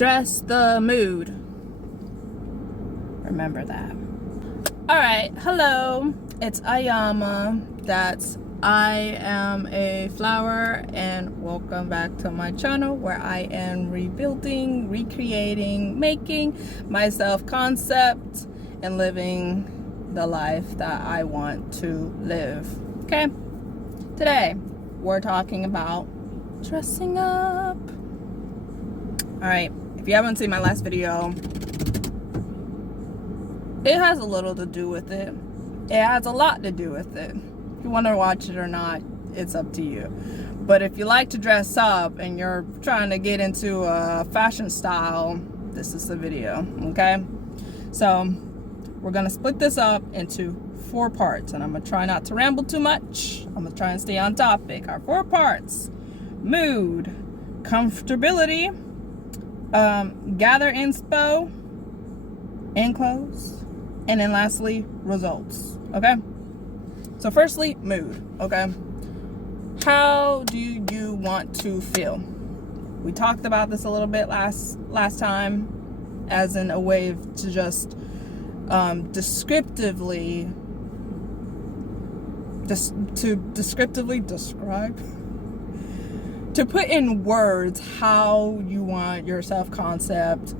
Dress the mood. Remember that. Alright, hello. It's Ayama. That's I am a flower, and welcome back to my channel where I am rebuilding, recreating, making my self-concept and living the life that I want to live. Okay? Today, we're talking about dressing up. Alright, if you haven't seen my last video, it has a little to do with it. It has a lot to do with it. If you want to watch it or not, it's up to you. But if you like to dress up and you're trying to get into a fashion style, this is the video, okay? So, we're going to split this up into 4 parts, and I'm going to try not to ramble too much. I'm going to try and stay on topic. Our 4 parts: mood, comfortability, gather inspo, and clothes, and then lastly, results. Okay? So firstly, mood. Okay? How do you want to feel? We talked about this a little bit last time, as in a way to just descriptively describe, to put in words how you want your self-concept,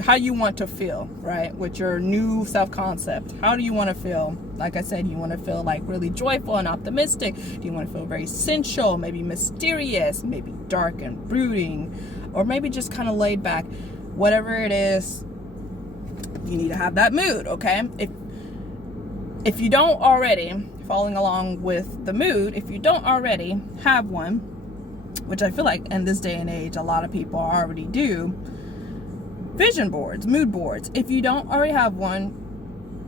how you want to feel, right? With your new self-concept, how do you want to feel? Like I said, you want to feel like really joyful and optimistic? Do you want to feel very sensual, maybe mysterious, maybe dark and brooding, or maybe just kind of laid back? Whatever it is, you need to have that mood, okay? If you don't already, following along with the mood, if you don't already have one, which I feel like in this day and age a lot of people already do, vision boards, mood boards. If you don't already have one,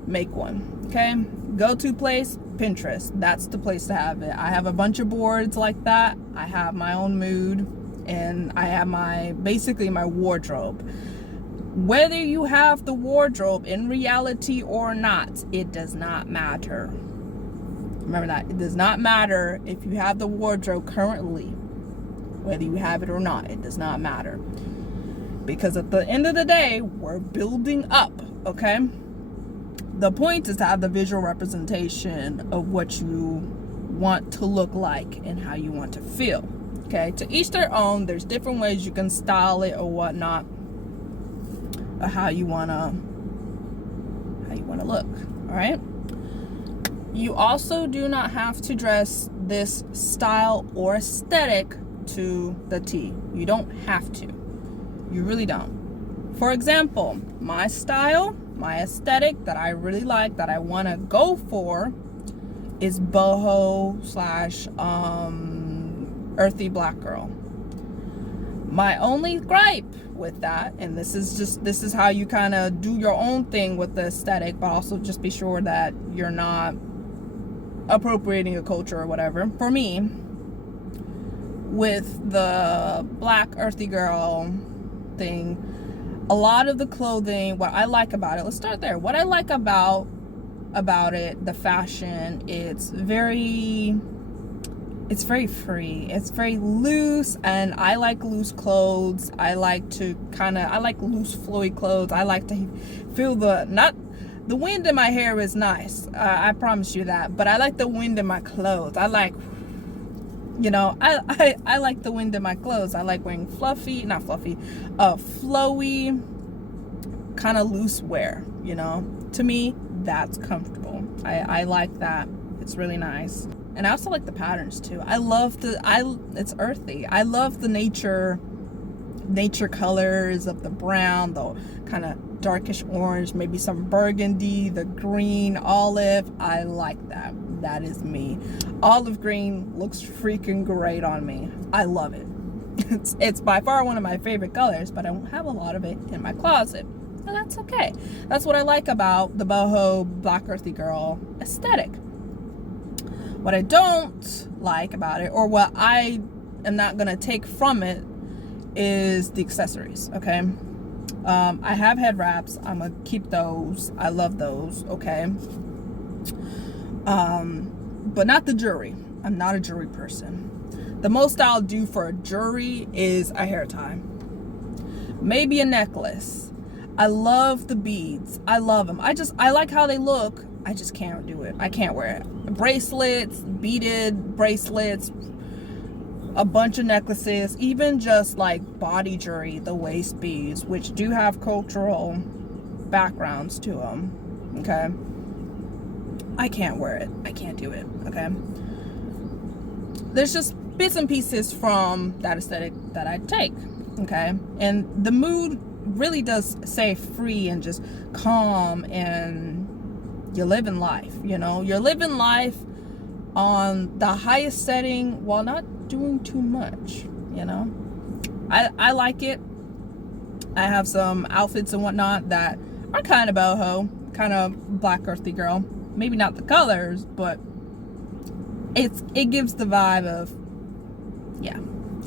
make one, okay? Go-to place, Pinterest. That's the place to have it. I have a bunch of boards like that. I have my own mood, and I have basically my wardrobe. Whether you have the wardrobe in reality or not, it does not matter. Remember that. It does not matter if you have the wardrobe currently. Whether you have it or not, it does not matter. Because at the end of the day, we're building up, okay? The point is to have the visual representation of what you want to look like and how you want to feel, okay? To each their own. There's different ways you can style it or whatnot, or how you wanna look, all right? You also do not have to dress this style or aesthetic to the T. You don't have to. You really don't. For example, my style, my aesthetic that I really like, that I want to go for, is boho / earthy black girl. My only gripe with that, and this is how you kind of do your own thing with the aesthetic, but also just be sure that you're not appropriating a culture or whatever. For me, with the black earthy girl thing, a lot of the clothing, what I like about it, let's start there. What I like about it, the fashion, it's very free. It's very loose, and I like loose clothes. I like loose flowy clothes. I like to feel the wind in my hair is nice. I promise you that. But I like the wind in my clothes. I like, I like the wind in my clothes. I like wearing flowy, kind of loose wear, To me, that's comfortable. I like that. It's really nice. And I also like the patterns too. It's earthy. I love the nature colors of the brown, the kind of darkish orange, maybe some burgundy, the green, olive. I like that. That is me. Olive green looks freaking great on me. I love it. It's by far one of my favorite colors, but I don't have a lot of it in my closet. And that's okay. That's what I like about the boho black earthy girl aesthetic. What I don't like about it, or what I am not going to take from it, is the accessories, okay? I have head wraps. I'm going to keep those. I love those, okay? But not the jewelry. I'm not a jewelry person. The most I'll do for a jewelry is a hair tie. Maybe a necklace. I love the beads. I love them. I like how they look. I just can't do it. I can't wear it. Bracelets, beaded bracelets, a bunch of necklaces, even just like body jewelry, the waist beads, which do have cultural backgrounds to them. Okay. I can't wear it. I can't do it. Okay. There's just bits and pieces from that aesthetic that I take. Okay. And the mood really does say free and just calm, and you're living life, you know, you're living life on the highest setting while not doing too much, you know. I like it. I have some outfits and whatnot that are kind of boho, kind of black earthy girl. Maybe not the colors, but it gives the vibe of, yeah,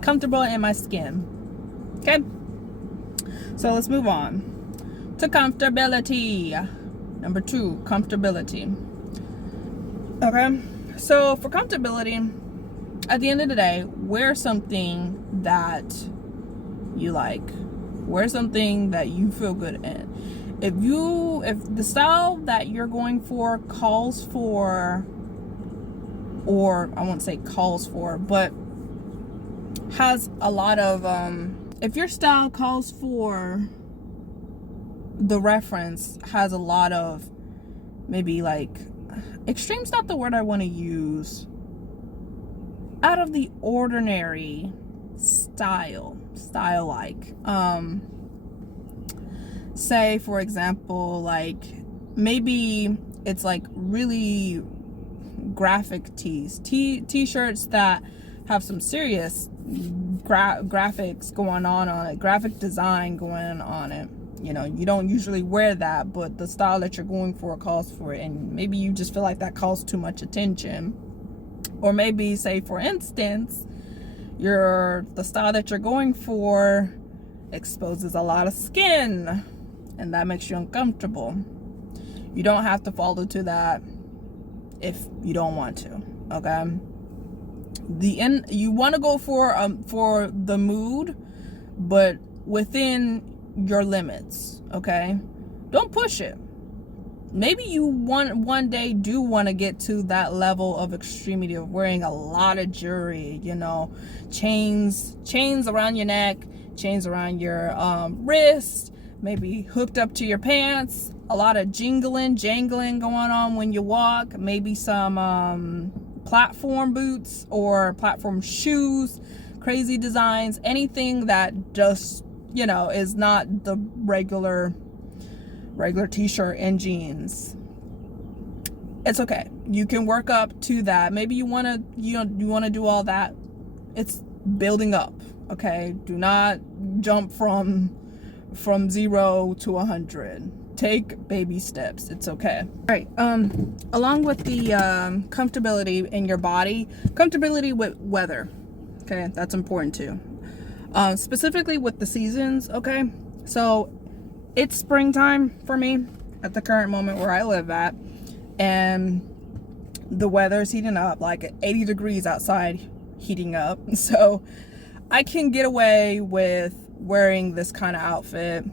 comfortable in my skin. Okay, so let's move on to comfortability. Number 2, comfortability. Okay, so for comfortability, at the end of the day, wear something that you like. Wear something that you feel good in. If the style that you're going for calls for, or I won't say calls for, but has a lot of, if your style calls for, the reference has a lot of maybe like, extreme's not the word I want to use, out of the ordinary style like, say for example, like maybe it's like really graphic t-shirts that have some serious graphics going on it, graphic design going on it. You know, you don't usually wear that, but the style that you're going for calls for it, and maybe you just feel like that calls too much attention. Or maybe, say for instance, the style that you're going for exposes a lot of skin, and that makes you uncomfortable. You don't have to follow to that if you don't want to. Okay, you want to go for the mood, but within your limits. Okay, don't push it. Maybe you one day do want to get to that level of extremity of wearing a lot of jewelry, you know, chains around your neck, chains around your wrist, maybe hooked up to your pants, a lot of jangling going on when you walk, maybe some platform boots or platform shoes, crazy designs, anything that just, you know, is not the regular t-shirt and jeans. It's okay. You can work up to that. Maybe you want to do all that. It's building up. Okay, do not jump from 0 to 100. Take baby steps. It's okay. All right. Along with the comfortability in your body, comfortability with weather. Okay, that's important too. Specifically with the seasons. Okay, so it's springtime for me at the current moment where I live at, and the weather's heating up, like 80 degrees outside, heating up. So I can get away with wearing this kind of outfit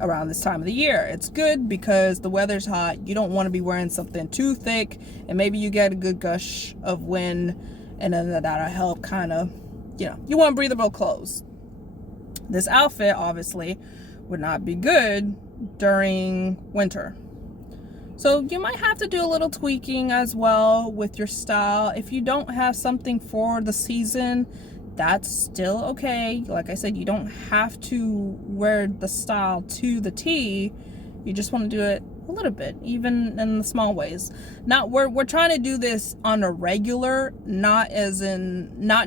around this time of the year. It's good because the weather's hot. You don't want to be wearing something too thick, and maybe you get a good gush of wind, and then that'll help kind of, you know, you want breathable clothes. This outfit obviously would not be good during winter. So you might have to do a little tweaking as well with your style. If you don't have something for the season, that's still okay. Like I said, you don't have to wear the style to the T. You just want to do it a little bit, even in the small ways. Now we're trying to do this on a regular, not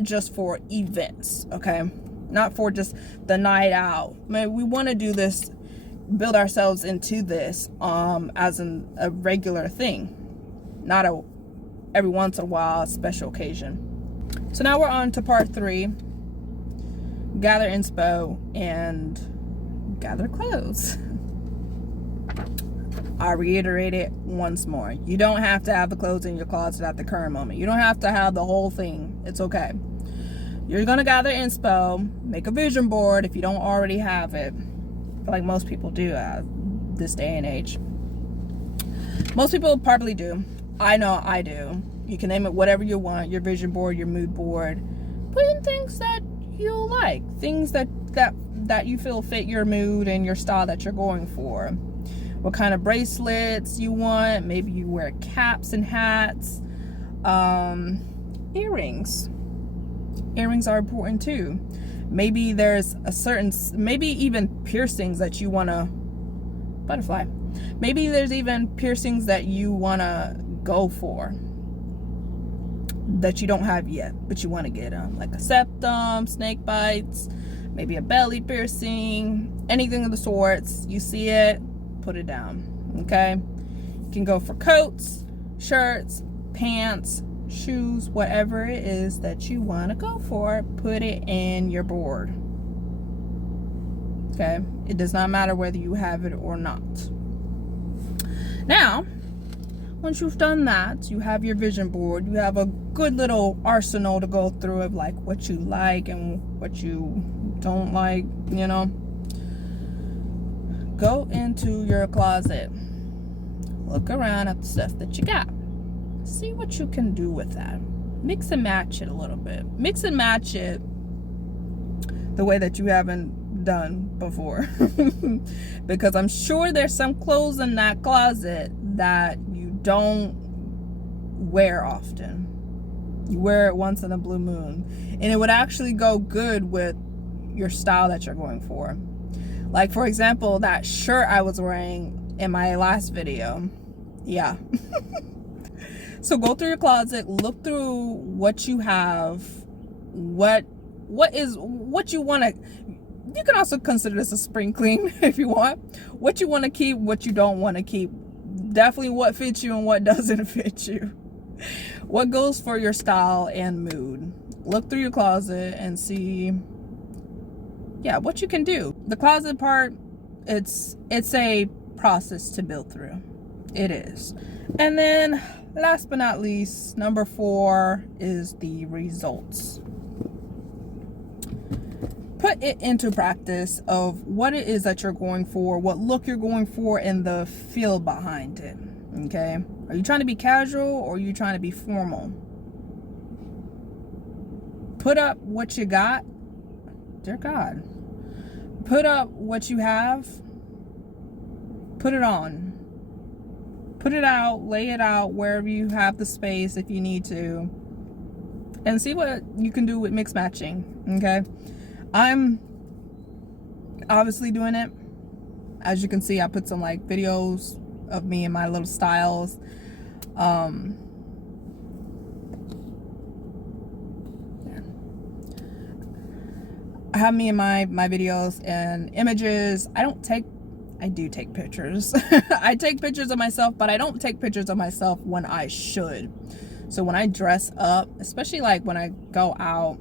just for events, okay? Not for just the night out. Man, we want to do this, build ourselves into this as a regular thing, not a every once in a while special occasion. So now we're on to part 3, gather inspo and gather clothes. I reiterate it once more. You don't have to have the clothes in your closet at the current moment. You don't have to have the whole thing. It's okay. You're gonna gather inspo, make a vision board if you don't already have it. I feel like most people do this day and age. Most people probably do. I know I do. You can name it whatever you want, your vision board, your mood board. Put in things that you like, things that you feel fit your mood and your style that you're going for. What kind of bracelets you want. Maybe you wear caps and hats. Earrings. Earrings are important too. Maybe there's maybe even piercings that you want to, butterfly. Maybe there's even piercings that you want to go for that you don't have yet, but you want to get them, like a septum, snake bites, maybe a belly piercing, anything of the sorts. You see it, put it down. Okay, you can go for coats, shirts, pants, shoes, whatever it is that you want to go for. Put it in your board. Okay, it does not matter whether you have it or not. Now, once you've done that, you have your vision board, you have a good little arsenal to go through of like what you like and what you don't like, you know. Go into your closet, look around at the stuff that you got, see what you can do with that. Mix and match it a little bit. Mix and match it the way that you haven't done before. Because I'm sure there's some clothes in that closet that you don't wear often. You wear it once in a blue moon, and it would actually go good with your style that you're going for. Like, for example, that shirt I was wearing in my last video. Yeah. So go through your closet, look through what you have, what you want to. You can also consider this a spring clean if you want. What you want to keep, what you don't want to keep. Definitely what fits you and what doesn't fit you. What goes for your style and mood. Look through your closet and see, yeah, what you can do. The closet part, it's a process to build through. It is. And then last but not least, number 4 is the results. Put it into practice of what it is that you're going for, what look you're going for, and the feel behind it. Okay? Are you trying to be casual or are you trying to be formal? Put up what you got. Dear God. Put up what you have. Put it on. Put it out, lay it out wherever you have the space if you need to. And see what you can do with mix matching. Okay? I'm obviously doing it. As you can see, I put some like videos of me and my little styles. Yeah. I have me in my videos and images. I do take pictures. I take pictures of myself, but I don't take pictures of myself when I should. So when I dress up, especially like when I go out,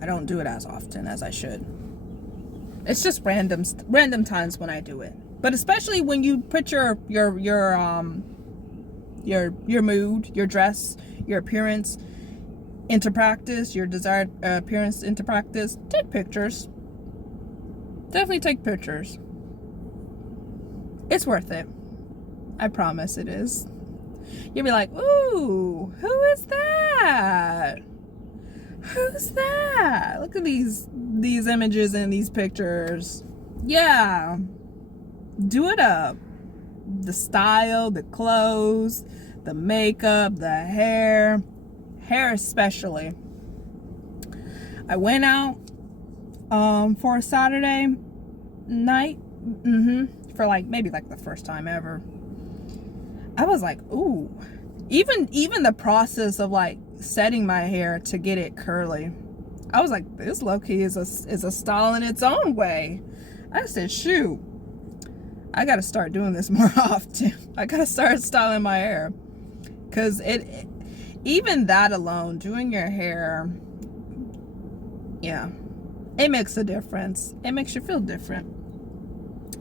I don't do it as often as I should. It's just random times when I do it. But especially when you put your mood, your dress, your appearance into practice, your desired appearance into practice, take pictures. Definitely take pictures. It's worth it. I promise it is. You'll be like, ooh, who is that? Who's that? Look at these images and these pictures. Yeah. Do it up. The style, the clothes, the makeup, the hair. Hair especially. I went out for a Saturday night. For maybe the first time ever. I was like, ooh. Even the process of setting my hair to get it curly, I was like, this low-key is a style in its own way. I said, shoot, I gotta start doing this more often. I gotta start styling my hair, because even that alone, doing your hair, yeah, it makes a difference. It makes you feel different.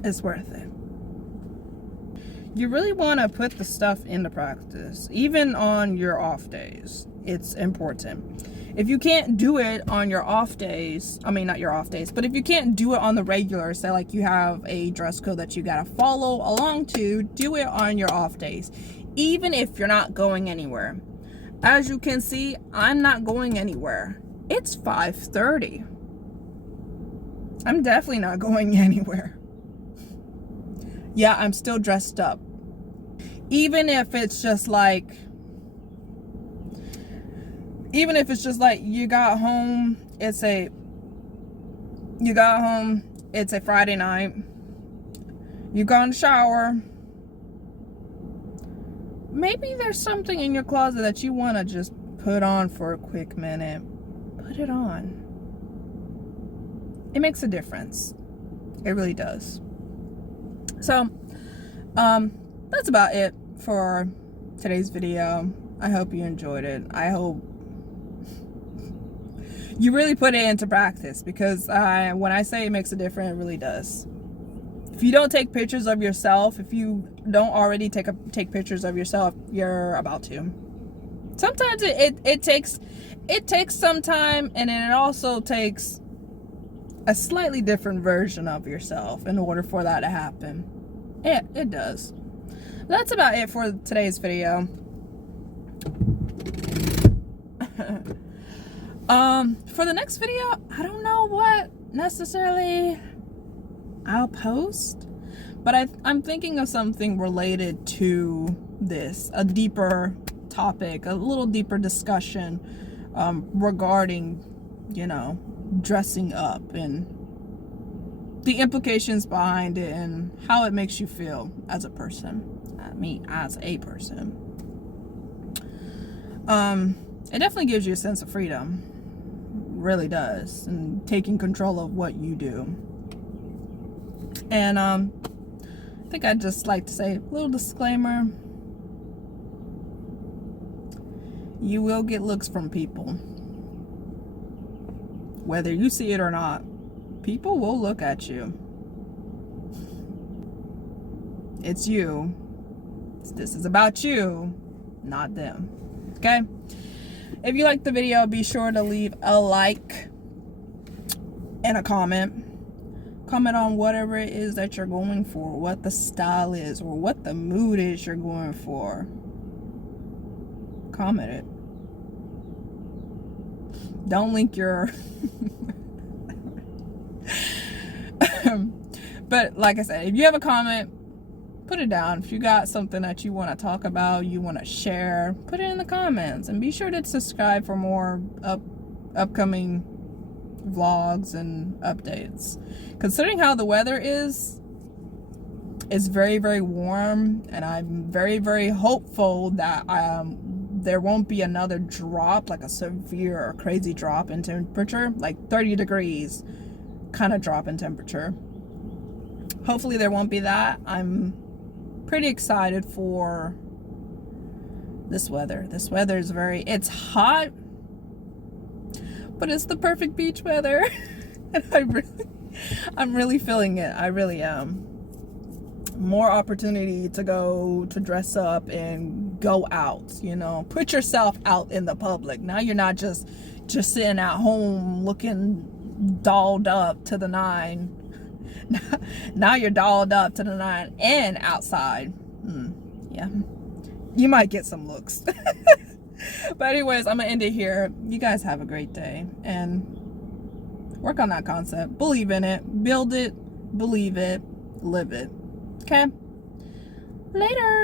It's worth it. You really want to put the stuff into practice, even on your off days. It's important. If you can't do it on your off days, I mean, not your off days, but if you can't do it on the regular, say like you have a dress code that you gotta follow along to, do it on your off days, even if you're not going anywhere. As you can see, I'm not going anywhere. It's 5:30. I'm definitely not going anywhere. Yeah, I'm still dressed up. Even if it's just like you got home, it's a Friday night, you got in the shower, maybe there's something in your closet that you want to just put on for a quick minute. Put it on. It makes a difference. It really does. So that's about it for today's video. I hope you enjoyed it. I hope you really put it into practice, because when I say it makes a difference, it really does. If you don't take pictures of yourself, if you don't already take pictures of yourself, you're about to. Sometimes it takes some time, and then it also takes a slightly different version of yourself in order for that to happen. It does. That's about it for today's video. For the next video, I don't know what necessarily I'll post, but I'm thinking of something related to this, a deeper topic, a little deeper discussion regarding, dressing up and the implications behind it and how it makes you feel as a person. As a person. It definitely gives you a sense of freedom. Really does. And taking control of what you do. And I think I'd just like to say a little disclaimer. You will get looks from people. Whether you see it or not, people will look at you. It's you. This is about you, not them. Okay? If you liked the video, be sure to leave a like and a comment. Comment on whatever it is that you're going for, what the style is, or what the mood is you're going for. Comment it. Don't link your... But like I said, if you have a comment, put it down. If you got something that you want to talk about, you want to share, put it in the comments. And be sure to subscribe for more upcoming vlogs and updates. Considering how the weather is, it's very, very warm. And I'm very, very hopeful that there won't be another drop, like a severe or crazy drop in temperature, like 30 degrees kind of drop in temperature. Hopefully there won't be that. I'm pretty excited for this weather. This weather is it's hot, but it's the perfect beach weather. And I'm really feeling it. I really am. More opportunity to go to dress up and go out, put yourself out in the public. Now you're not just sitting at home looking dolled up to the nine. Now you're dolled up to the nine and outside. Yeah, you might get some looks. But anyways, I'm gonna end it here. You guys have a great day and work on that concept. Believe in it, build it, believe it, live it. Okay, later.